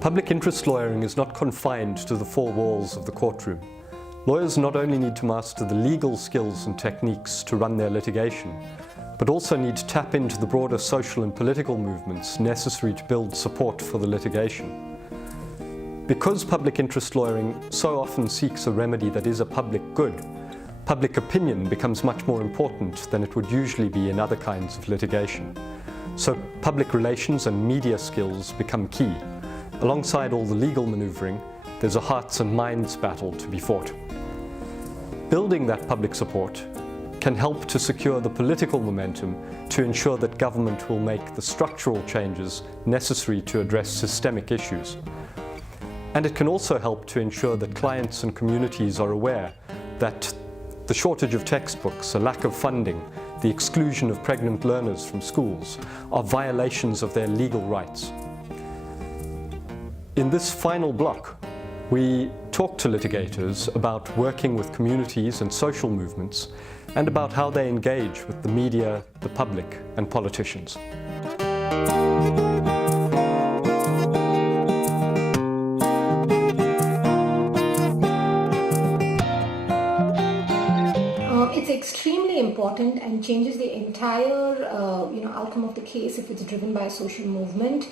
Public interest lawyering is not confined to the four walls of the courtroom. Lawyers not only need to master the legal skills and techniques to run their litigation, but also need to tap into the broader social and political movements necessary to build support for the litigation. Because public interest lawyering so often seeks a remedy that is a public good, public opinion becomes much more important than it would usually be in other kinds of litigation. So public relations and media skills become key. Alongside all the legal manoeuvring, there's a hearts and minds battle to be fought. Building that public support can help to secure the political momentum to ensure that government will make the structural changes necessary to address systemic issues. And it can also help to ensure that clients and communities are aware that the shortage of textbooks, a lack of funding, the exclusion of pregnant learners from schools are violations of their legal rights. In this final block, we talk to litigators about working with communities and social movements and about how they engage with the media, the public, and politicians. It's extremely important and changes the entire outcome of the case if it's driven by a social movement.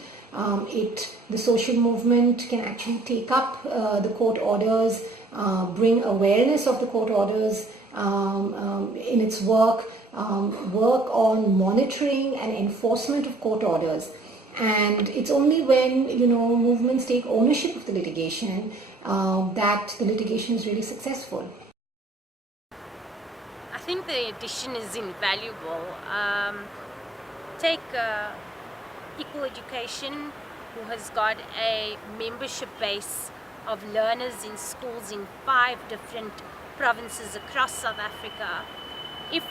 The social movement can actually take up the court orders, bring awareness of the court orders in its work, work on monitoring and enforcement of court orders. And it's only when movements take ownership of the litigation that the litigation is really successful. I think the addition is invaluable. Take Equal Education, who has got a membership base of learners in schools in 5 different provinces across South Africa. If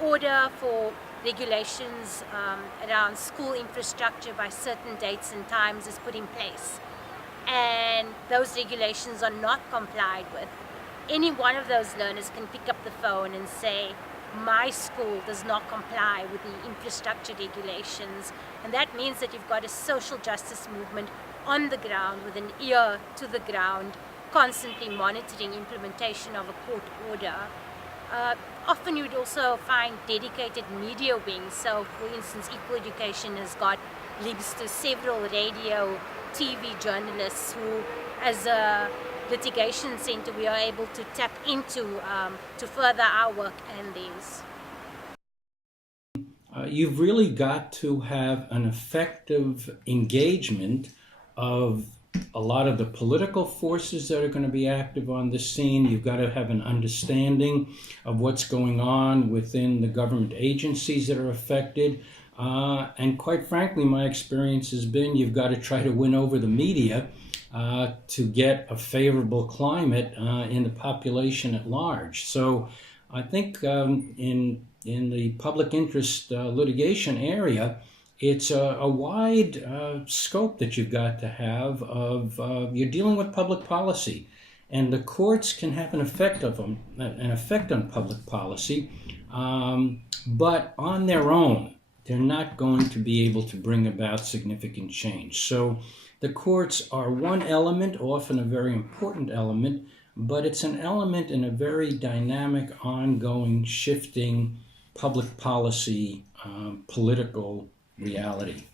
order for regulations around school infrastructure by certain dates and times is put in place, and those regulations are not complied with, any one of those learners can pick up the phone and say, my school does not comply with the infrastructure regulations. And that means that you've got a social justice movement on the ground with an ear to the ground, constantly monitoring implementation of a court order. Often you'd also find dedicated media wings. So for instance, Equal Education has got links to several radio, TV journalists who, as a litigation center, we are able to tap into to further our work and theirs. You've really got to have an effective engagement of a lot of the political forces that are going to be active on the scene. You've got to have an understanding of what's going on within the government agencies that are affected. And quite frankly, my experience has been you've got to try to win over the media to get a favorable climate in the population at large. So I think in the public interest litigation area, it's a wide scope that you've got to have of you're dealing with public policy, and the courts can have an effect on public policy, but on their own, they're not going to be able to bring about significant change. So the courts are one element, often a very important element, but it's an element in a very dynamic, ongoing, shifting public policy, political reality.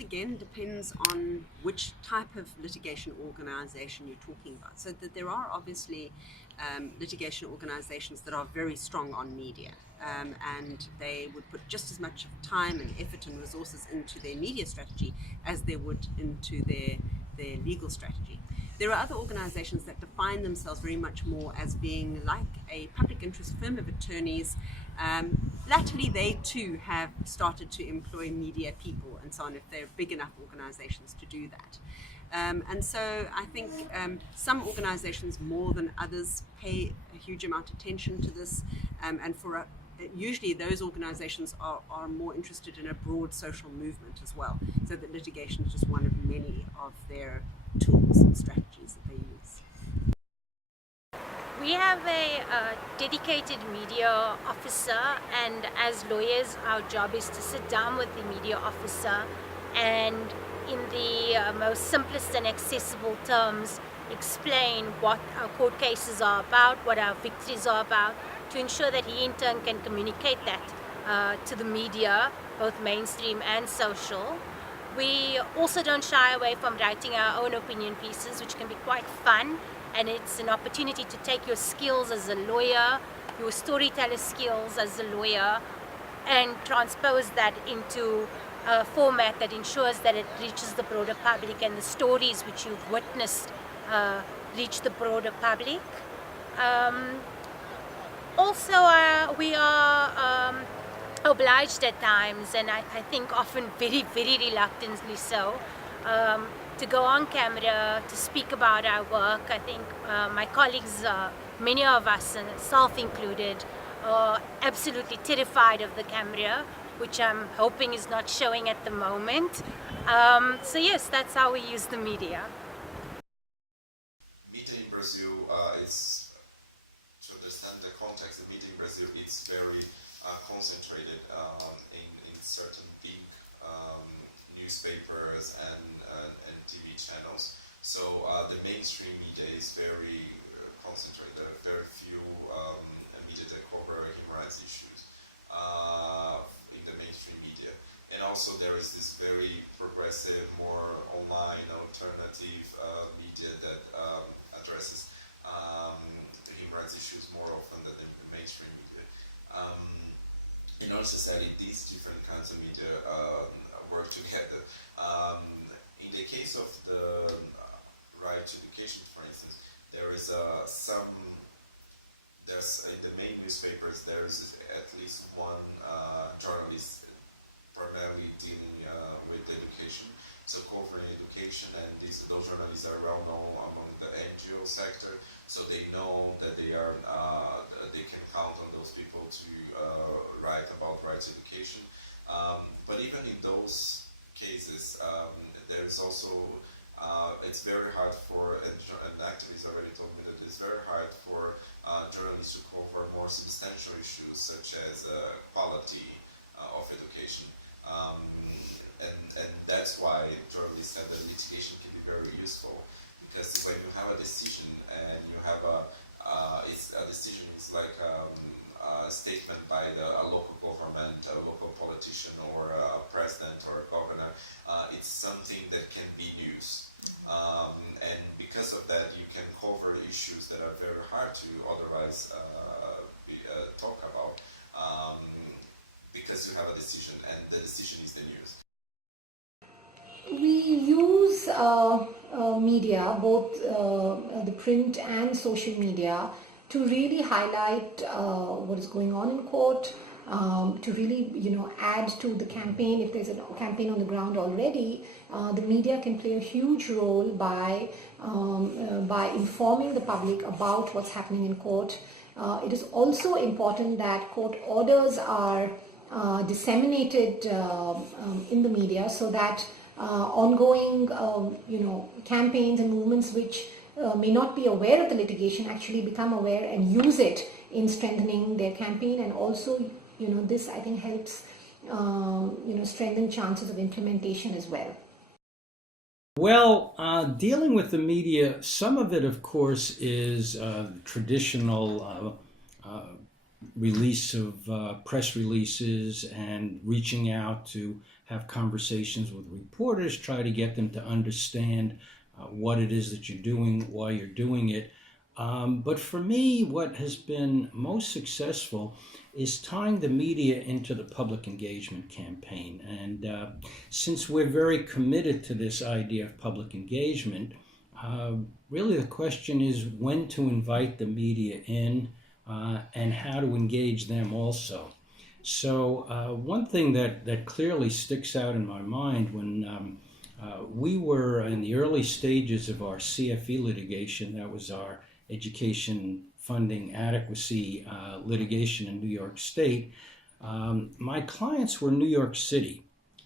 Again, depends on which type of litigation organization you're talking about. So that there are obviously litigation organizations that are very strong on media, and they would put just as much time and effort and resources into their media strategy as they would into their legal strategy. There are other organizations that define themselves very much more as being like a public interest firm of attorneys. Latterly, they too have started to employ media people and so on, if they're big enough organizations to do that. And so I think some organizations more than others pay a huge amount of attention to this, and usually those organizations are more interested in a broad social movement as well, so that litigation is just one of many of their tools and strategies that they use. We have a dedicated media officer, and as lawyers our job is to sit down with the media officer and in the most simplest and accessible terms explain what our court cases are about, what our victories are about, to ensure that he in turn can communicate that to the media, both mainstream and social. We also don't shy away from writing our own opinion pieces, which can be quite fun, and it's an opportunity to take your skills as a lawyer, your storyteller skills as a lawyer, and transpose that into a format that ensures that it reaches the broader public and the stories which you've witnessed reach the broader public. We are obliged at times, and I think often very, very reluctantly so, to go on camera to speak about our work. I think my colleagues, many of us, self included, are absolutely terrified of the camera, which I'm hoping is not showing at the moment. So yes, that's how we use the media. Meeting in Brazil, it's, to understand the context, the meeting in Brazil, it's very concentrated in certain big newspapers and TV channels. So the mainstream media is very concentrated. There are very few media that cover human rights issues in the mainstream media. And also there is this very progressive, more online, alternative media that addresses the human rights issues more often than the mainstream media. In our society, these different kinds of media work together. In the case of the right to education, for instance, there is in the main newspapers, there's at least one journalist primarily dealing with education, so covering education, and those journalists are well known among the NGO sector, so they know that they can count on those people to write about rights education. But even in those cases, there's also it's very hard for, and activists already told me that it's very hard for journalists to cover more substantial issues such as quality of education. And that's why journalists said that litigation can be very useful, because when you have a decision and you have a decision is like a statement by a local government, a local politician, or a president or a governor, it's something that can be news. And because of that, you can cover issues that are very hard to otherwise talk about, because you have a decision, and the decision is the news. We use media, both the print and social media, to really highlight what is going on in court, to really, add to the campaign. If there's a campaign on the ground already, the media can play a huge role by informing the public about what's happening in court. It is also important that court orders are disseminated in the media, so that ongoing, campaigns and movements which may not be aware of the litigation actually become aware and use it in strengthening their campaign. And also, this I think helps, strengthen chances of implementation as well. Well, dealing with the media, some of it, of course, is traditional release of press releases and reaching out to have conversations with reporters, try to get them to understand what it is that you're doing, why you're doing it. But for me, what has been most successful is tying the media into the public engagement campaign. And since we're very committed to this idea of public engagement, really the question is when to invite the media in and how to engage them also. So one thing that clearly sticks out in my mind when We were in the early stages of our CFE litigation. That was our education funding adequacy litigation in New York State. My clients were New York City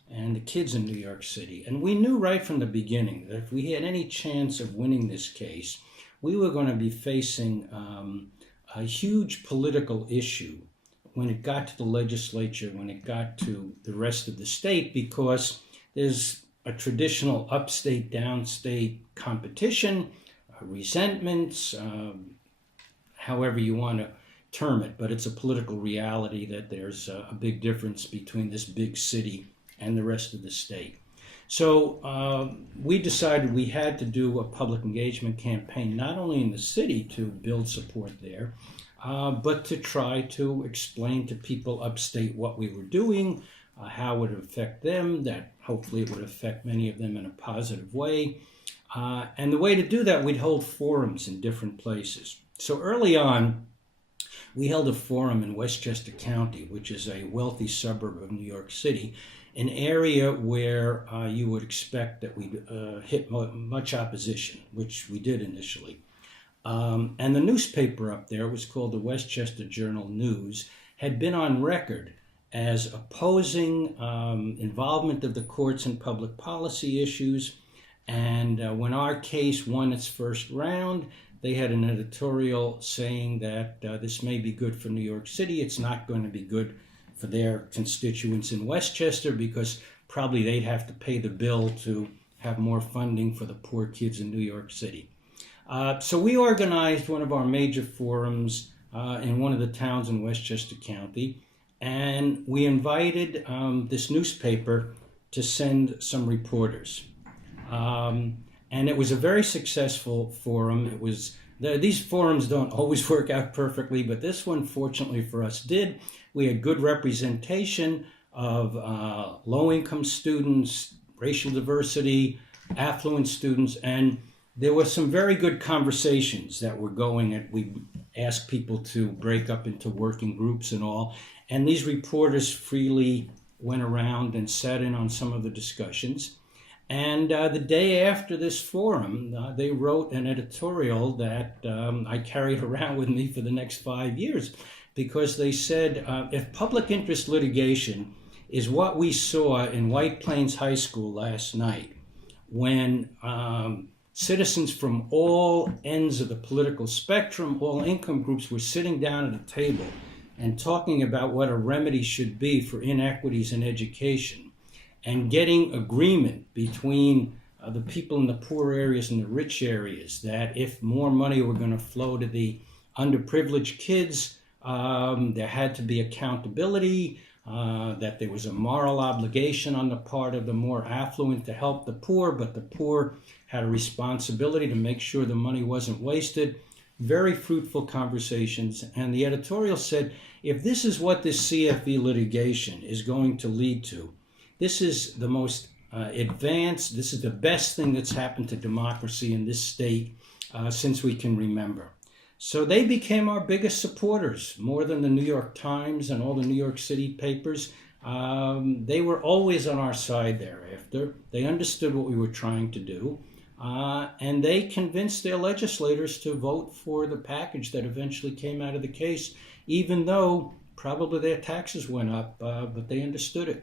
and the kids in New York City. And we knew right from the beginning that if we had any chance of winning this case, we were going to be facing a huge political issue when it got to the legislature, when it got to the rest of the state, because there's a traditional upstate, downstate competition, resentments, however you want to term it, but it's a political reality that there's a big difference between this big city and the rest of the state. So we decided we had to do a public engagement campaign, not only in the city to build support there, but to try to explain to people upstate what we were doing, how it would affect them, that hopefully it would affect many of them in a positive way. And the way to do that, we'd hold forums in different places. So early on, we held a forum in Westchester County, which is a wealthy suburb of New York City, an area where you would expect that we'd hit much opposition, which we did initially. And the newspaper up there was called the Westchester Journal News, had been on record as opposing involvement of the courts in public policy issues. And when our case won its first round, they had an editorial saying that this may be good for New York City. It's not going to be good for their constituents in Westchester because probably they'd have to pay the bill to have more funding for the poor kids in New York City. So we organized one of our major forums in one of the towns in Westchester County, and we invited this newspaper to send some reporters. And it was a very successful forum. It was these forums don't always work out perfectly, but this one, fortunately for us, did. We had good representation of low-income students, racial diversity, affluent students, and there were some very good conversations that were going. And we asked people to break up into working groups and all. And these reporters freely went around and sat in on some of the discussions. And the day after this forum, they wrote an editorial that I carried around with me for the next 5 years, because they said, if public interest litigation is what we saw in White Plains High School last night, when citizens from all ends of the political spectrum, all income groups, were sitting down at a table and talking about what a remedy should be for inequities in education, and getting agreement between the people in the poor areas and the rich areas, that if more money were going to flow to the underprivileged kids, there had to be accountability, that there was a moral obligation on the part of the more affluent to help the poor, but the poor had a responsibility to make sure the money wasn't wasted. Very fruitful conversations. And the editorial said, if this is what this CFE litigation is going to lead to, this is the most advanced, this is the best thing that's happened to democracy in this state since we can remember. So they became our biggest supporters, more than the New York Times and all the New York City papers. They were always on our side thereafter. They understood what we were trying to do. And they convinced their legislators to vote for the package that eventually came out of the case, even though probably their taxes went up, but they understood it.